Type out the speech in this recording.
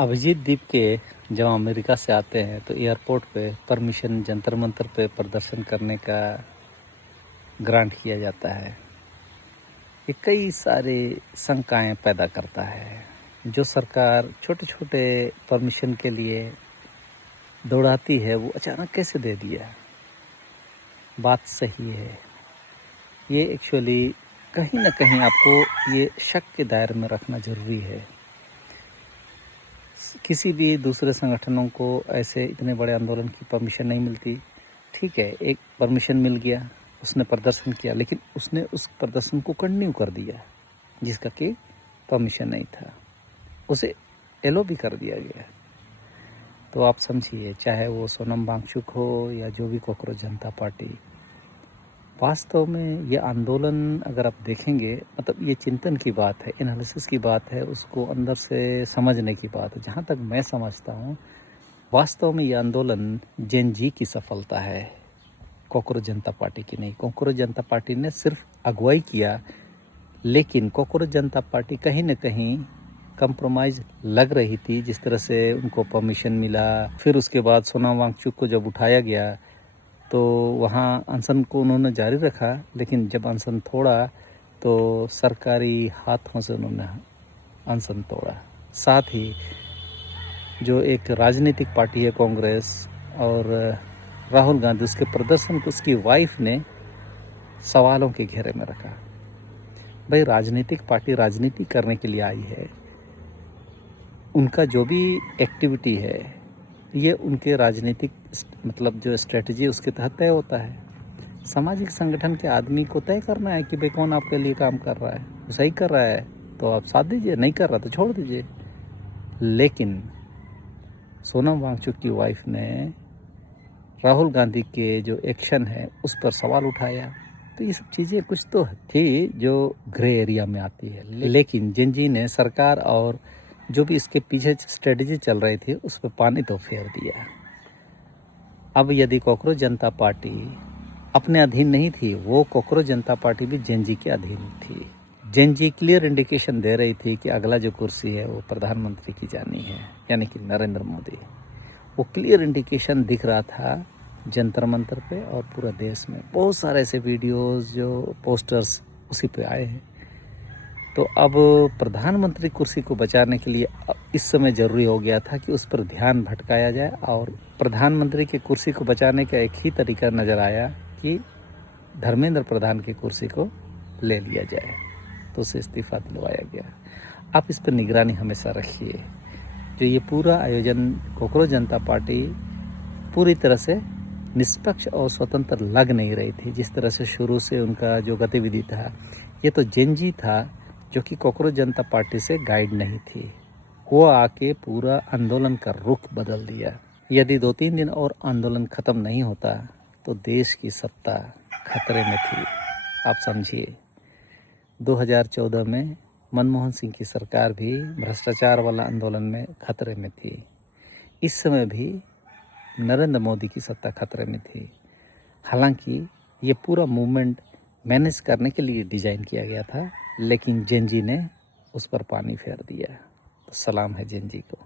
अभिजीत दीप के जब अमेरिका से आते हैं तो एयरपोर्ट पे परमिशन जंतर मंतर पे प्रदर्शन करने का ग्रांट किया जाता है। ये कई सारे शंकाएं पैदा करता है। जो सरकार छोटे छोटे परमिशन के लिए दौड़ाती है वो अचानक कैसे दे दिया। बात सही है। ये एक्चुअली कहीं ना कहीं आपको ये शक के दायरे में रखना ज़रूरी है। किसी भी दूसरे संगठनों को ऐसे इतने बड़े आंदोलन की परमिशन नहीं मिलती। ठीक है, एक परमिशन मिल गया, उसने प्रदर्शन किया, लेकिन उसने उस प्रदर्शन को कंटिन्यू कर दिया जिसका कि परमिशन नहीं था, उसे एलो भी कर दिया गया। तो आप समझिए, चाहे वो सोनम वांगचुक हो या जो भी कॉकरोच जनता पार्टी, वास्तव में ये आंदोलन अगर आप देखेंगे, मतलब ये चिंतन की बात है, एनालिसिस की बात है, उसको अंदर से समझने की बात है। जहाँ तक मैं समझता हूँ, वास्तव में ये आंदोलन जेन जी की सफलता है, कॉकरोच जनता पार्टी की नहीं। कॉकरोच जनता पार्टी ने सिर्फ अगुवाई किया, लेकिन कॉकरोच जनता पार्टी कहीं न कहीं कंप्रोमाइज़ लग रही थी। जिस तरह से उनको परमिशन मिला, फिर उसके बाद सोनम वांगचुक को जब उठाया गया तो वहाँ अनशन को उन्होंने जारी रखा, लेकिन जब अनशन तोड़ा तो सरकारी हाथों से उन्होंने अनशन तोड़ा। साथ ही जो एक राजनीतिक पार्टी है कांग्रेस और राहुल गांधी, उसके प्रदर्शन को उसकी वाइफ ने सवालों के घेरे में रखा। भाई, राजनीतिक पार्टी राजनीति करने के लिए आई है, उनका जो भी एक्टिविटी है ये उनके राजनीतिक मतलब जो स्ट्रेटजी उसके तहत तय होता है। सामाजिक संगठन के आदमी को तय करना है कि भाई कौन आपके लिए काम कर रहा है, वो सही कर रहा है तो आप साथ दीजिए, नहीं कर रहा तो छोड़ दीजिए। लेकिन सोनम वांगचुक की वाइफ ने राहुल गांधी के जो एक्शन है उस पर सवाल उठाया। तो ये सब चीज़ें कुछ तो थी जो ग्रे एरिया में आती है, लेकिन जेन जी ने सरकार और जो भी इसके पीछे स्ट्रेटजी चल रही थी उस पर पानी तो फेर दिया। अब यदि कॉकरोच जनता पार्टी अपने अधीन नहीं थी, वो कॉकरोच जनता पार्टी भी जेन जी के अधीन थी। जेन जी क्लियर इंडिकेशन दे रही थी कि अगला जो कुर्सी है वो प्रधानमंत्री की जानी है, यानी कि नरेंद्र मोदी। वो क्लियर इंडिकेशन दिख रहा था जंतर मंतर पे और पूरा देश में। बहुत सारे ऐसे वीडियोस जो पोस्टर्स उसी पे आए हैं। तो अब प्रधानमंत्री कुर्सी को बचाने के लिए इस समय ज़रूरी हो गया था कि उस पर ध्यान भटकाया जाए, और प्रधानमंत्री की कुर्सी को बचाने का एक ही तरीका नज़र आया कि धर्मेंद्र प्रधान की कुर्सी को ले लिया जाए, तो उसे इस्तीफा दिलवाया गया। आप इस पर निगरानी हमेशा रखिए। जो ये पूरा आयोजन कॉकरोच जनता पार्टी पूरी तरह से निष्पक्ष और स्वतंत्र लग नहीं रही थी। जिस तरह से शुरू से उनका जो गतिविधि था, ये तो जेन जी था जो कि कॉकरोच जनता पार्टी से गाइड नहीं थी। वो आके पूरा आंदोलन का रुख बदल दिया। यदि 2-3 दिन और आंदोलन ख़त्म नहीं होता तो देश की सत्ता खतरे में थी। आप समझिए, 2014 में मनमोहन सिंह की सरकार भी भ्रष्टाचार वाला आंदोलन में खतरे में थी। इस समय भी नरेंद्र मोदी की सत्ता खतरे में थी। हालांकि ये पूरा मूवमेंट मैनेज करने के लिए डिज़ाइन किया गया था, लेकिन जेन जी ने उस पर पानी फेर दिया। तो सलाम है जेन जी को।